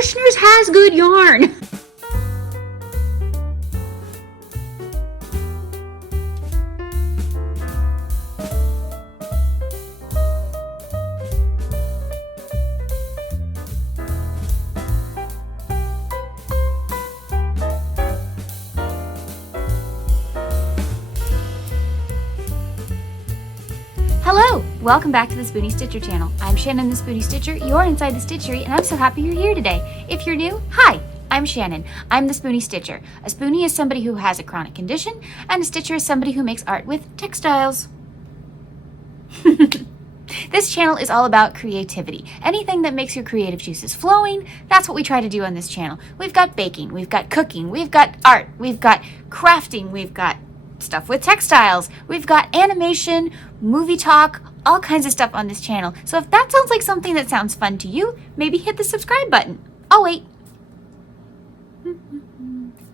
Herrschners has good yarn. Hello! Welcome back to the Spoonie Stitcher channel. I'm Shannon the Spoonie Stitcher, you're inside the stitchery, and I'm so happy you're here today. If you're new, hi! I'm Shannon. I'm the Spoonie Stitcher. A spoonie is somebody who has a chronic condition, and a stitcher is somebody who makes art with textiles. This channel is all about creativity. Anything that makes your creative juices flowing, that's what we try to do on this channel. We've got baking, we've got cooking, we've got art, we've got crafting, we've got stuff with textiles, we've got animation, movie talk, all kinds of stuff on this channel. So if that sounds like something that sounds fun to you, maybe hit the subscribe button. Oh wait.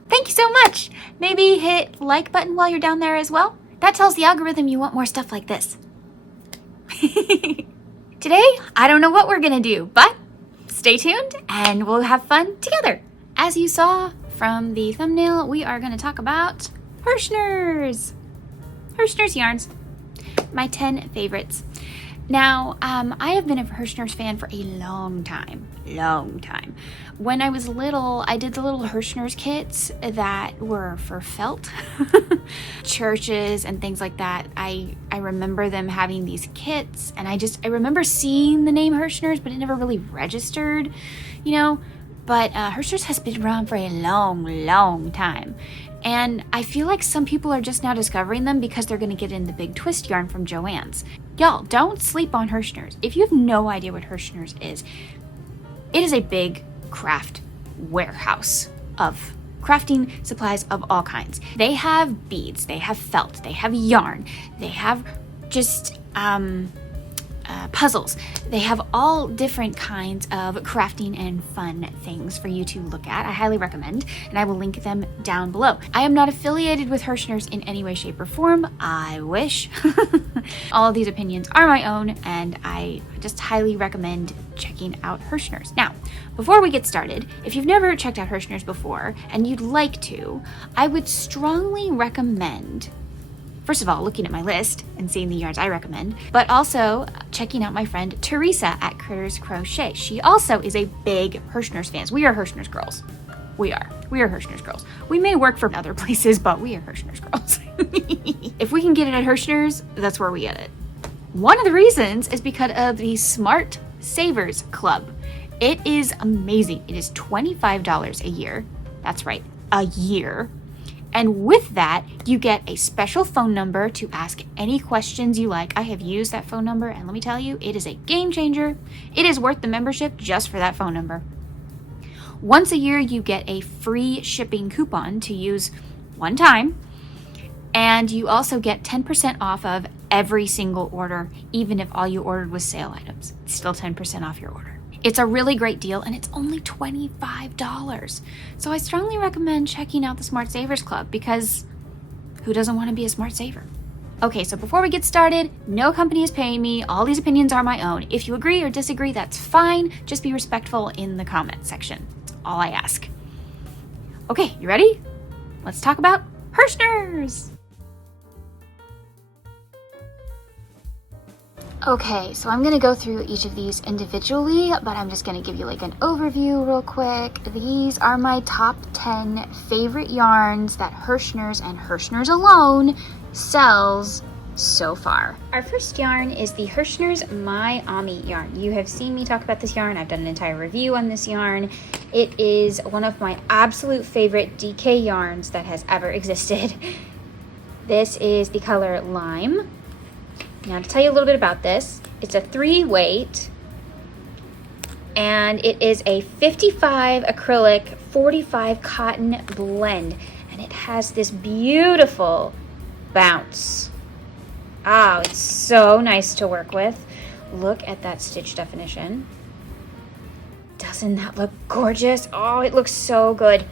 Thank you so much. Maybe hit like button while you're down there as well. That tells the algorithm you want more stuff like this. Today, I don't know what we're gonna do, but stay tuned and we'll have fun together. As you saw from the thumbnail, we are gonna talk about Herrschners. Herrschners yarns. My 10 favorites. Now, I have been a Herrschners fan for a long time. When I was little, I did the little Herrschners kits that were for felt. Churches and things like that. I remember them having these kits, and I remember seeing the name Herrschners, but it never really registered, you know. But Herrschners has been around for a long time. And I feel like some people are just now discovering them because they're going to get in the big twist yarn from Joann's. Y'all, don't sleep on Herrschners. If you have no idea what Herrschners is, it is a big craft warehouse of crafting supplies of all kinds. They have beads, they have felt, they have yarn, they have just puzzles. They have all different kinds of crafting and fun things for you to look at. I highly recommend, and I will link them down below. I am not affiliated with Herrschners in any way, shape, or form. I wish. All of these opinions are my own, and I just highly recommend checking out Herrschners. Now, before we get started, if you've never checked out Herrschners before and you'd like to, I would strongly recommend, first of all, looking at my list and seeing the yarns I recommend, but also checking out my friend Teresa at Critters Crochet. She also is a big Herrschners fan. We are Herrschners girls. We are Herrschners girls. We may work for other places, but we are Herrschners girls. If we can get it at Herrschners, that's where we get it. One of the reasons is because of the Smart Savers Club. It is amazing. It is $25 a year. That's right, a year. And with that, you get a special phone number to ask any questions you like. I have used that phone number, and let me tell you, it is a game changer. It is worth the membership just for that phone number. Once a year, you get a free shipping coupon to use one time, and you also get 10% off of every single order, even if all you ordered was sale items. It's still 10% off your order. It's a really great deal, and it's only $25. So I strongly recommend checking out the Smart Savers Club, because who doesn't want to be a smart saver? Okay, so before we get started, no company is paying me. All these opinions are my own. If you agree or disagree, that's fine. Just be respectful in the comment section. That's all I ask. Okay, you ready? Let's talk about Herrschners. Okay, so I'm gonna go through each of these individually, but I'm just gonna give you like an overview real quick. These are my top 10 favorite yarns that Herrschners and Herrschners alone sells so far. Our first yarn is the Herrschners My Ami yarn. You have seen me talk about this yarn. I've done an entire review on this yarn. It is one of my absolute favorite DK yarns that has ever existed. This is the color Lime. Now, to tell you a little bit about this, it's a 3-weight, and it is a 55 acrylic, 45 cotton blend, and it has this beautiful bounce. Oh, it's so nice to work with. Look at that stitch definition. Doesn't that look gorgeous? Oh, it looks so good.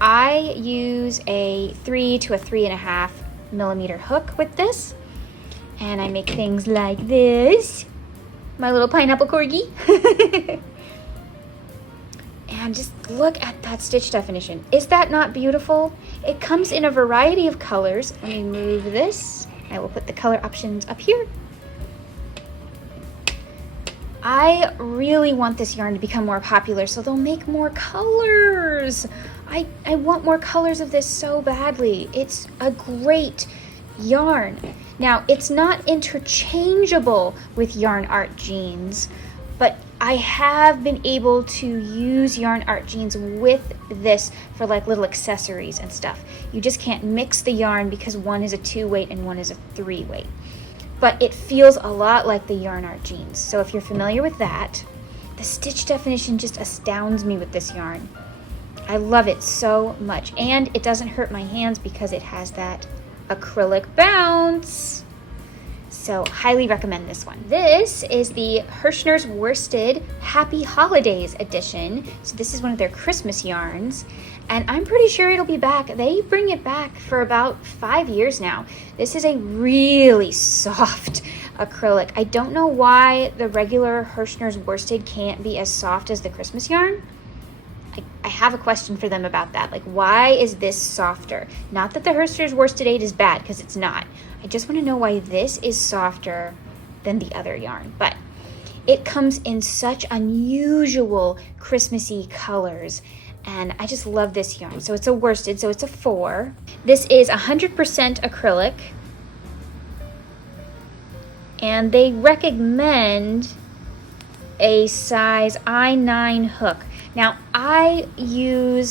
I use a 3 to a 3.5 millimeter hook with this. And I make things like this. My little pineapple corgi. And just look at that stitch definition. Is that not beautiful? It comes in a variety of colors. Let me move this. I will put the color options up here. I really want this yarn to become more popular, so they'll make more colors. I want more colors of this so badly. It's a great yarn. Now, it's not interchangeable with Yarn Art jeans, but I have been able to use Yarn Art jeans with this for like little accessories and stuff. You just can't mix the yarn because one is a 2-weight and one is a 3-weight. But it feels a lot like the Yarn Art jeans. So if you're familiar with that, the stitch definition just astounds me with this yarn. I love it so much. And it doesn't hurt my hands because it has that acrylic bounce. So highly recommend this one. This is the Herrschners Worsted Happy Holidays edition. So this is one of their Christmas yarns, and I'm pretty sure it'll be back. They bring it back for about 5 years now. This is a really soft acrylic. I don't know why the regular Herrschners Worsted can't be as soft as the Christmas yarn. I have a question for them about that. Like, why is this softer? Not that the Herrschners Worsted 8 is bad, because it's not. I just want to know why this is softer than the other yarn. But it comes in such unusual Christmassy colors, and I just love this yarn. So it's a worsted, so it's a 4. This is 100% acrylic, and they recommend a size I9 hook. Now, I do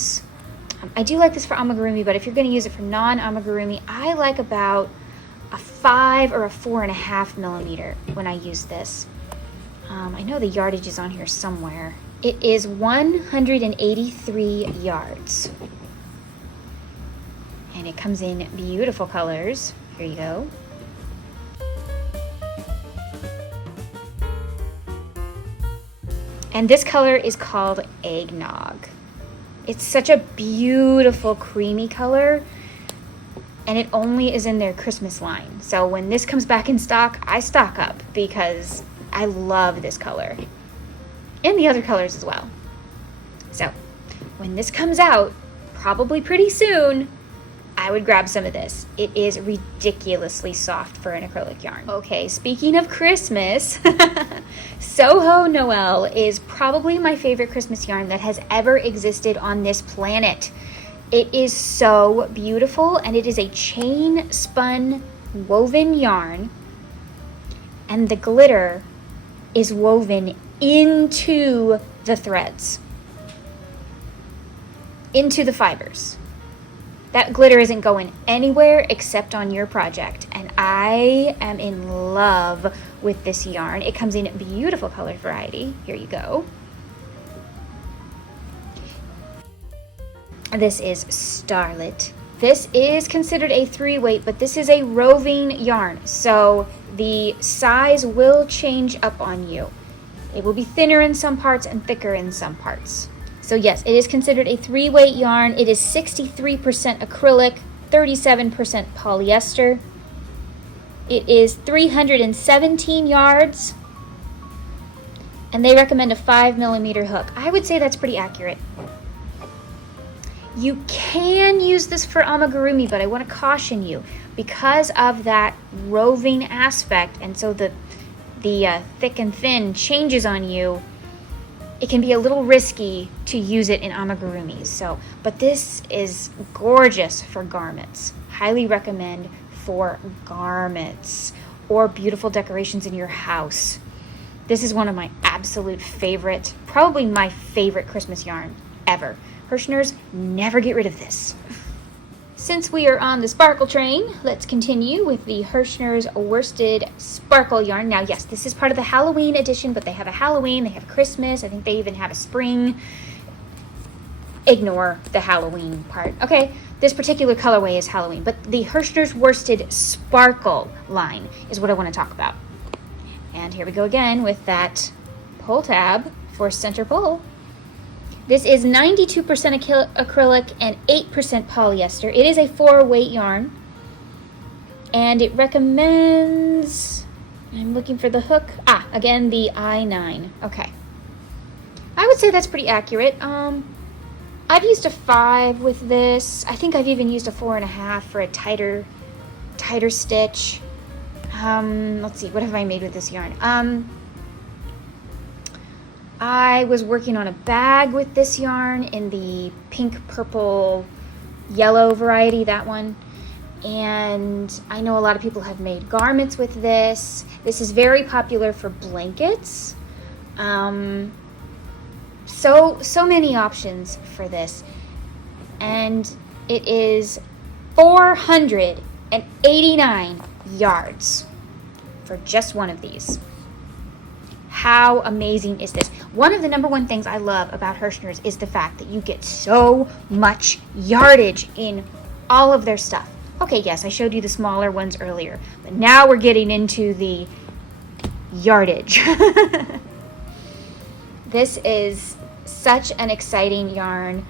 like this for amigurumi, but if you're going to use it for non-amigurumi, I like about a 5 or a 4.5 millimeter when I use this. I know the yardage is on here somewhere. It is 183 yards. And it comes in beautiful colors. Here you go. And this color is called Eggnog. It's such a beautiful creamy color, and it only is in their Christmas line. So when this comes back in stock, I stock up because I love this color. And the other colors as well. So when this comes out, probably pretty soon, I would grab some of this. It is ridiculously soft for an acrylic yarn. Okay, speaking of Christmas, Soho Noel is probably my favorite Christmas yarn that has ever existed on this planet. It is so beautiful, and it is a chain spun woven yarn, and the glitter is woven into the threads, into the fibers. That glitter isn't going anywhere except on your project, and I am in love with this yarn. It comes in beautiful color variety. Here you go. This is Starlet. This is considered a 3-weight, but this is a roving yarn, so the size will change up on you. It will be thinner in some parts and thicker in some parts. So yes, it is considered a 3-weight yarn. It is 63% acrylic, 37% polyester. It is 317 yards, and they recommend a 5 millimeter hook. I would say that's pretty accurate. You can use this for amigurumi, but I want to caution you because of that roving aspect, and so the thick and thin changes on you. It can be a little risky to use it in amigurumis. So, but this is gorgeous for garments. Highly recommend for garments or beautiful decorations in your house. This is one of my absolute favorite, probably my favorite Christmas yarn ever. Herrschners never get rid of this. Since we are on the sparkle train, let's continue with the Herrschners Worsted Sparkle yarn. Now, yes, this is part of the Halloween edition, but they have a Halloween, they have a Christmas, I think they even have a spring. Ignore the Halloween part. Okay, this particular colorway is Halloween, but the Herrschners Worsted Sparkle line is what I want to talk about. And here we go again with that pull tab for center pull. This is 92% acrylic and 8% polyester. It is a 4-weight yarn, and it recommends, I'm looking for the hook, again, the I9. Okay. I would say that's pretty accurate. I've used a 5 with this. I think I've even used a 4.5 for a tighter stitch. Let's see, what have I made with this yarn? I was working on a bag with this yarn in the pink, purple, yellow variety, that one. And I know a lot of people have made garments with this. This is very popular for blankets. So many options for this. And it is 489 yards for just one of these. How amazing is this? One of the #1 things I love about Herrschners is the fact that you get so much yardage in all of their stuff. Okay, yes, I showed you the smaller ones earlier, but now we're getting into the yardage. This is such an exciting yarn.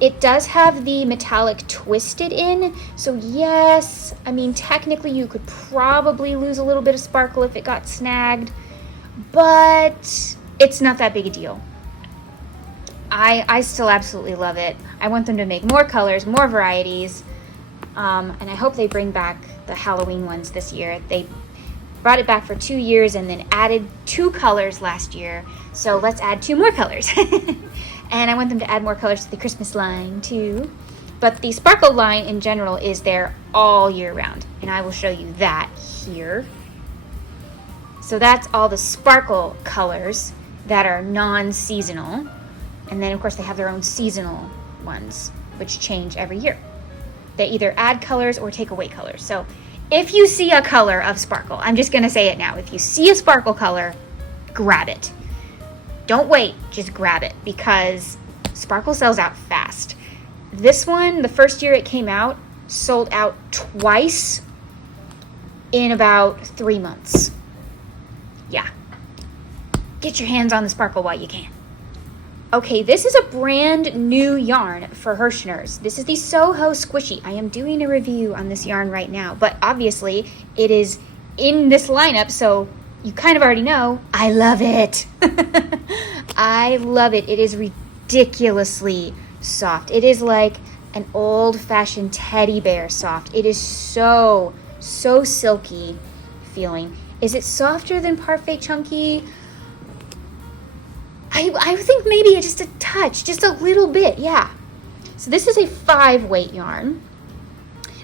It does have the metallic twisted in, so yes, I mean, technically you could probably lose a little bit of sparkle if it got snagged, but it's not that big a deal. I still absolutely love it. I want them to make more colors, more varieties, and I hope they bring back the Halloween ones this year. They brought it back for 2 years and then added 2 colors last year, so let's add 2 more colors. And I want them to add more colors to the Christmas line too. But the sparkle line in general is there all year round, and I will show you that here. So that's all the sparkle colors that are non-seasonal. And then of course they have their own seasonal ones, which change every year. They either add colors or take away colors. So if you see a color of sparkle, I'm just gonna say it now, if you see a sparkle color, grab it. Don't wait, just grab it, because sparkle sells out fast. This one, the first year it came out, sold out twice in about 3 months. Yeah. Get your hands on the sparkle while you can. Okay, this is a brand new yarn for Herrschners. This is the Soho Squishy. I am doing a review on this yarn right now, but obviously it is in this lineup, so you kind of already know, I love it. I love it. It is ridiculously soft. It is like an old-fashioned teddy bear soft. It is so silky feeling. Is it softer than Parfait Chunky? I think maybe just a touch, just a little bit, yeah. So this is a 5-weight yarn.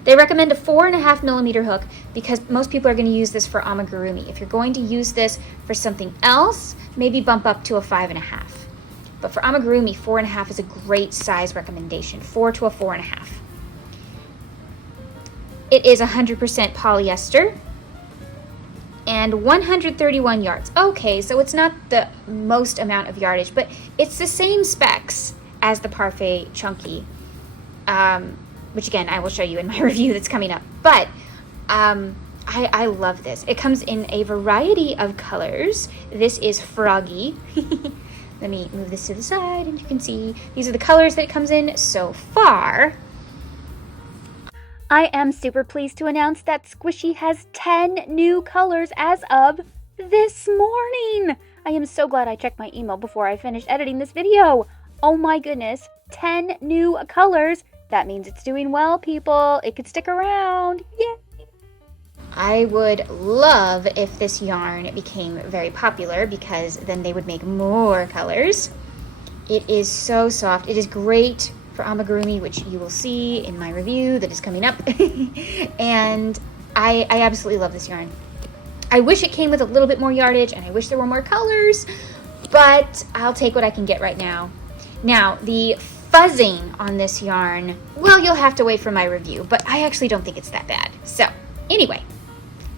They recommend a 4.5mm hook because most people are going to use this for amigurumi. If you're going to use this for something else, maybe bump up to a 5.5. But for amigurumi, 4.5 is a great size recommendation, 4 to a 4.5. It is 100% polyester and 131 yards. Okay, so it's not the most amount of yardage, but it's the same specs as the Parfait Chunky, which again, I will show you in my review that's coming up. But I love this. It comes in a variety of colors. This is Froggy. Let me move this to the side and you can see these are the colors that it comes in so far. I am super pleased to announce that Squishy has 10 new colors as of this morning. I am so glad I checked my email before I finished editing this video. Oh my goodness, 10 new colors. That means it's doing well, people. It could stick around. Yay! I would love if this yarn became very popular because then they would make more colors. It is so soft. It is great for amigurumi, which you will see in my review that is coming up. And I absolutely love this yarn. I wish it came with a little bit more yardage and I wish there were more colors, but I'll take what I can get right now. Now, the fuzzing on this yarn, well, you'll have to wait for my review, but I actually don't think it's that bad. So, anyway,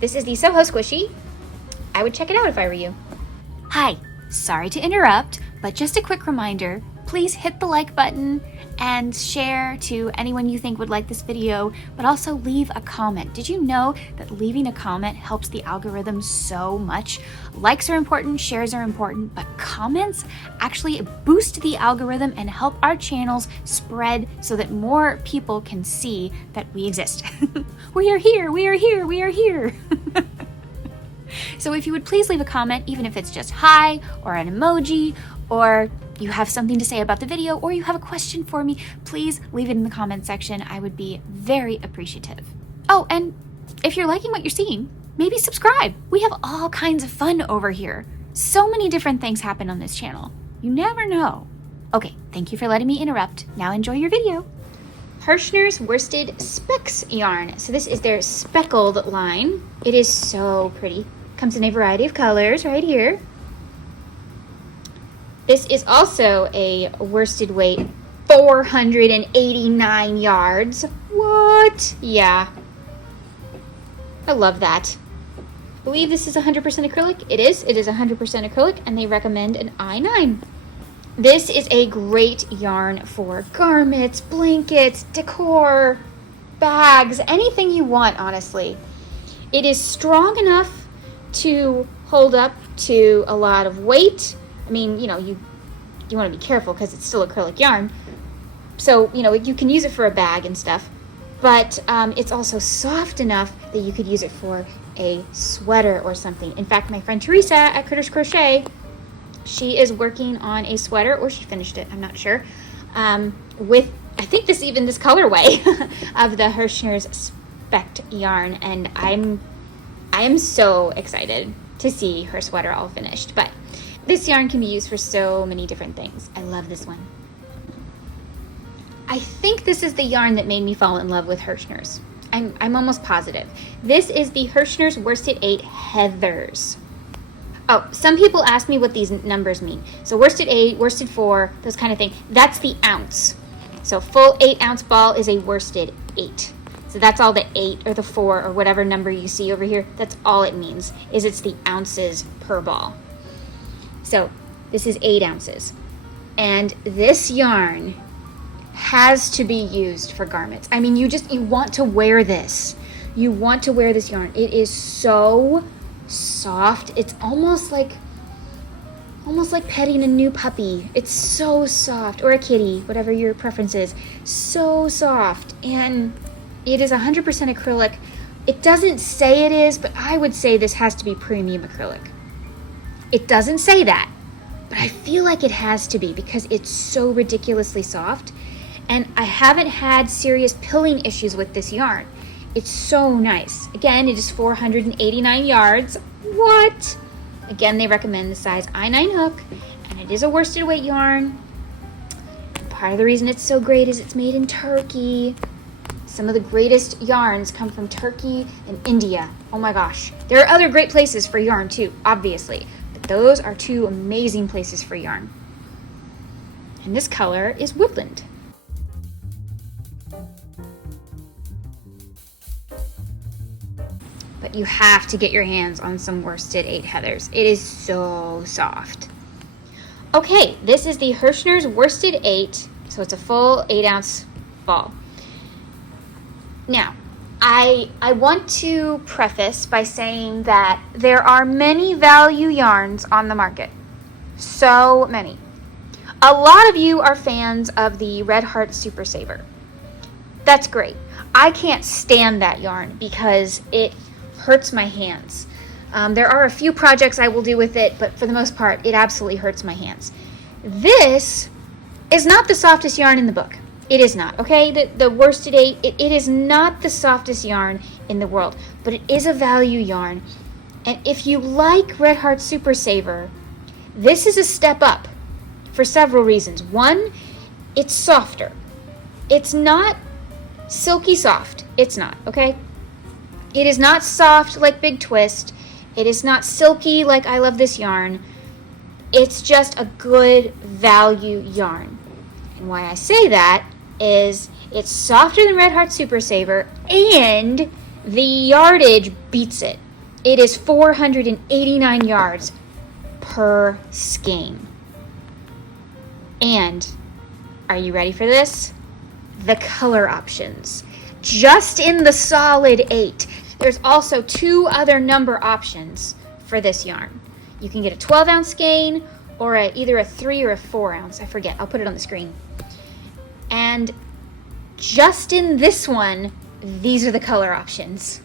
this is the Soho Squishy. I would check it out if I were you. Hi, sorry to interrupt, but just a quick reminder, please hit the like button and share to anyone you think would like this video, but also leave a comment. Did you know that leaving a comment helps the algorithm so much? Likes are important, shares are important, but comments actually boost the algorithm and help our channels spread so that more people can see that we exist. We are here, we are here, we are here. So if you would please leave a comment, even if it's just hi or an emoji or you have something to say about the video or you have a question for me, please leave it in the comment section. I would be very appreciative. Oh, and if you're liking what you're seeing, maybe subscribe. We have all kinds of fun over here. So many different things happen on this channel. You never know. Okay, thank you for letting me interrupt. Now enjoy your video. Herrschners Worsted Specks yarn. So this is their speckled line. It is so pretty. Comes in a variety of colors right here. This is also a worsted weight, 489 yards. What? Yeah. I love that. I believe this is 100% acrylic. It is 100% acrylic, and they recommend an I9. This is a great yarn for garments, blankets, decor, bags, anything you want, honestly. It is strong enough to hold up to a lot of weight. I mean, you know, you want to be careful because it's still acrylic yarn. So, you know, you can use it for a bag and stuff. But it's also soft enough that you could use it for a sweater or something. In fact, my friend Teresa at Critters Crochet, she is working on a sweater, or she finished it, I'm not sure, with, I think this colorway of the Herrschners Spect yarn. And I am so excited to see her sweater all finished. But this yarn can be used for so many different things. I love this one. I think this is the yarn that made me fall in love with Herrschners. I'm almost positive. This is the Herrschners Worsted 8 Heathers. Oh, some people ask me what these numbers mean. So worsted 8, worsted 4, those kind of thing. That's the ounce. So full 8-ounce ball is a worsted 8. So that's all the 8 or the 4 or whatever number you see over here. That's all it means, is it's the ounces per ball. So this is 8 ounces. And this yarn has to be used for garments. I mean, you want to wear this. You want to wear this yarn. It is so soft. It's almost like petting a new puppy. It's so soft, or a kitty, whatever your preference is. So soft. And it is 100% acrylic. It doesn't say it is, but I would say this has to be premium acrylic. It doesn't say that, but I feel like it has to be because it's so ridiculously soft. And I haven't had serious pilling issues with this yarn. It's so nice. Again, it is 489 yards. What? Again, they recommend the size I9 hook, and it is a worsted weight yarn. And part of the reason it's so great is it's made in Turkey. Some of the greatest yarns come from Turkey and India. Oh my gosh. There are other great places for yarn too, obviously, but those are two amazing places for yarn. And this color is Woodland. But you have to get your hands on some worsted 8 Heathers. It is so soft. Okay, this is the Herrschners Worsted 8, so it's a full 8-ounce ball. Now, I want to preface by saying that there are many value yarns on the market. So many. A lot of you are fans of the Red Heart Super Saver. That's great. I can't stand that yarn because it hurts my hands. There are a few projects I will do with it, but for the most part, it absolutely hurts my hands. This is not the softest yarn in the book. It is not, okay? The Worsted 8, it is not the softest yarn in the world, but it is a value yarn. And if you like Red Heart Super Saver, this is a step up for several reasons. One, it's softer. It's not silky soft. It's not, okay? It is not soft like Big Twist. It is not silky like I Love This Yarn. It's just a good value yarn. And why I say that is it's softer than Red Heart Super Saver, and the yardage beats it. It is 489 yards per skein. And are you ready for this? The color options. Just in the solid 8. There's also 2 other number options for this yarn. You can get a 12-ounce skein or either a 3 or a 4-ounce. I forget. I'll put it on the screen. And just in this one, these are the color options.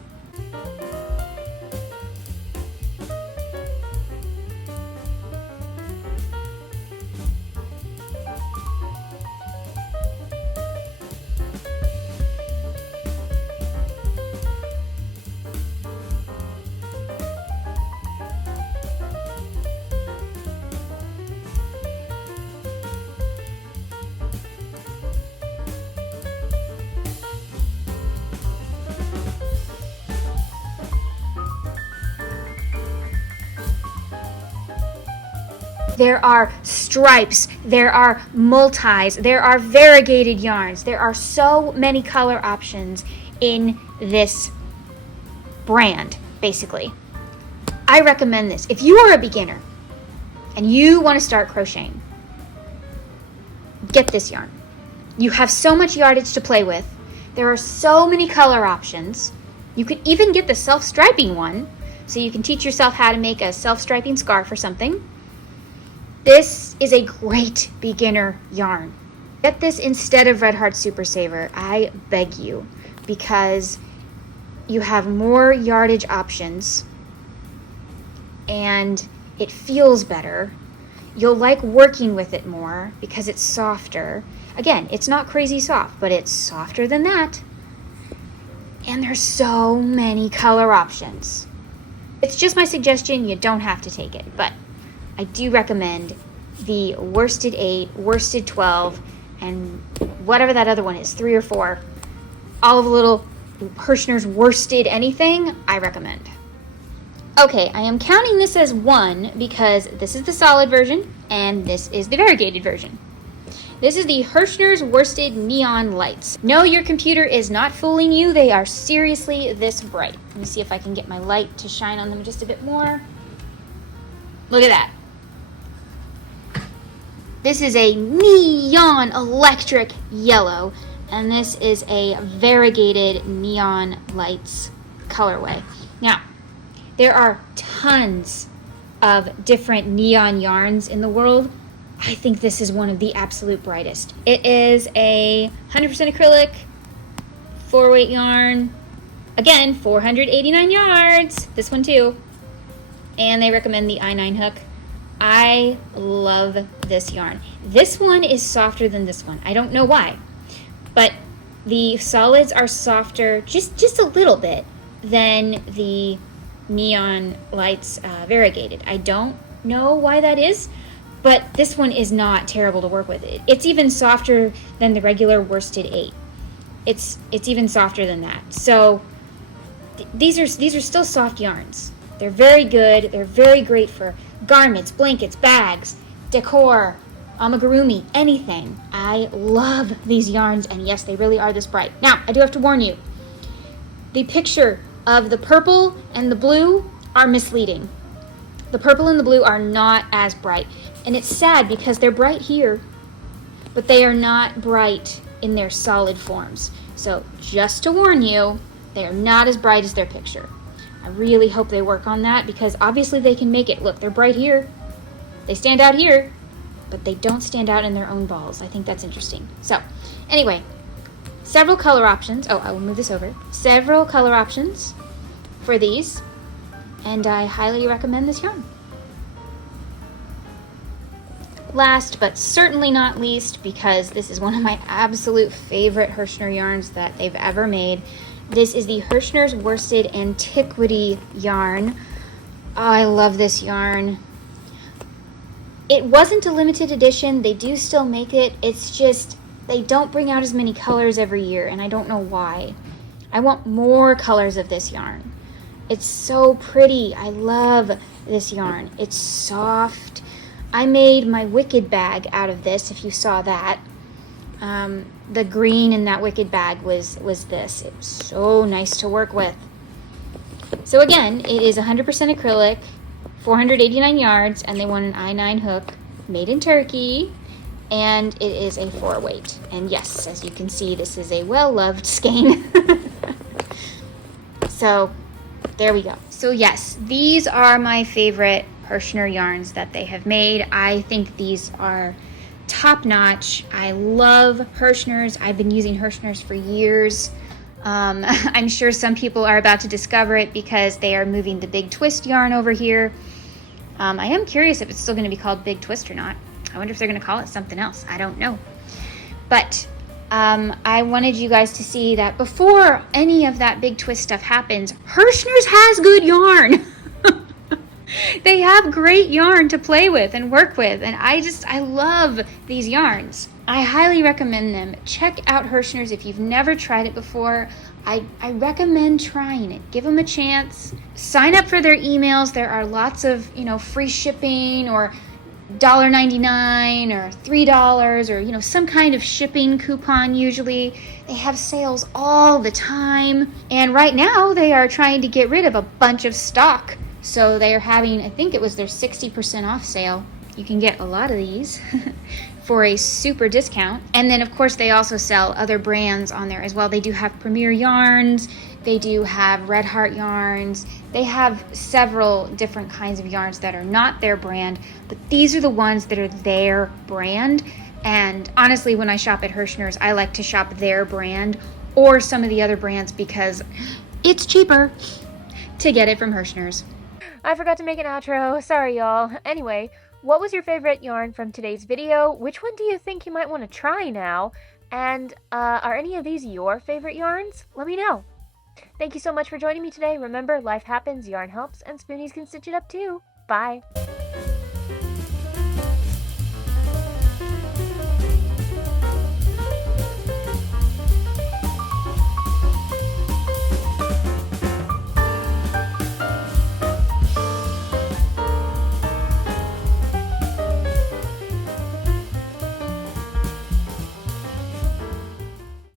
There are stripes, there are multis, there are variegated yarns. There are so many color options in this brand, basically. I recommend this. If you are a beginner and you want to start crocheting, get this yarn. You have so much yardage to play with. There are so many color options. You could even get the self-striping one, so you can teach yourself how to make a self-striping scarf or something. This is a great beginner yarn. Get this instead of Red Heart Super Saver, I beg you, because you have more yardage options and it feels better. You'll like working with it more because it's softer. Again, it's not crazy soft, but it's softer than that. And there's so many color options. It's just my suggestion, you don't have to take it, but I do recommend the worsted 8, worsted 12, and whatever that other one is, 3 or 4. All of the little Herrschners worsted anything, I recommend. Okay, I am counting this as 1 because this is the solid version and this is the variegated version. This is the Herrschners Worsted Neon Lights. No, your computer is not fooling you. They are seriously this bright. Let me see if I can get my light to shine on them just a bit more. Look at that. This is a neon electric yellow, and this is a variegated neon lights colorway. Now, there are tons of different neon yarns in the world. I think this is one of the absolute brightest. It is a 100% acrylic, 4-weight yarn. Again, 489 yards. This one too. And they recommend the I9 hook. I love this yarn. This one is softer than this one. I don't know why, but the solids are softer just a little bit than the neon lights variegated. I don't know why that is, but this one is not terrible to work with. It's even softer than the regular worsted 8. It's even softer than that. So these are still soft yarns. They're very good. They're very great for garments, blankets, bags, decor, amigurumi, anything. I love these yarns, and yes, they really are this bright. Now, I do have to warn you. The picture of the purple and the blue are misleading. The purple and the blue are not as bright. And it's sad because they're bright here, but they are not bright in their solid forms. So just to warn you, they are not as bright as their picture. I really hope they work on that because obviously they can make it. Look, they're bright here. They stand out here, but they don't stand out in their own balls. I think that's interesting. So anyway, several color options. Oh, I will move this over. Several color options for these, and I highly recommend this yarn. Last but certainly not least, because this is one of my absolute favorite Herrschner yarns that they've ever made, this is the Herrschners Worsted Antiquity yarn. Oh, I love this yarn. It wasn't a limited edition. They do still make it. It's just they don't bring out as many colors every year, and I don't know why. I want more colors of this yarn. It's so pretty. I love this yarn. It's soft. I made my Wicked bag out of this, if you saw that. The green in that Wicked bag was this. It was so nice to work with. So again, it is 100% acrylic, 489 yards, and they want an I9 hook, made in Turkey, and it is a 4-weight. And yes, as you can see, this is a well-loved skein. So there we go. So yes, these are my favorite Herrschner yarns that they have made. I think these are top-notch. I love Herrschners. I've been using Herrschners for years. I'm sure some people are about to discover it because they are moving the Big Twist yarn over here. I am curious if it's still going to be called Big Twist or not. I wonder if they're going to call it something else. I don't know. But I wanted you guys to see that before any of that Big Twist stuff happens, Herrschners has good yarn. They have great yarn to play with and work with, and I love these yarns. I highly recommend them. Check out Herrschners if you've never tried it before. I recommend trying it. Give them a chance. Sign up for their emails. There are lots of, free shipping or $1.99 or $3 or, you know, some kind of shipping coupon usually. They have sales all the time. And right now they are trying to get rid of a bunch of stock. So they are having, I think it was their 60% off sale. You can get a lot of these for a super discount. And then of course they also sell other brands on there as well. They do have Premier Yarns. They do have Red Heart yarns. They have several different kinds of yarns that are not their brand, but these are the ones that are their brand. And honestly, when I shop at Herrschners, I like to shop their brand or some of the other brands because it's cheaper to get it from Herrschners. I forgot to make an outro. Sorry, y'all. Anyway, what was your favorite yarn from today's video? Which one do you think you might want to try now? And are any of these your favorite yarns? Let me know. Thank you so much for joining me today. Remember, life happens, yarn helps, and spoonies can stitch it up too. Bye.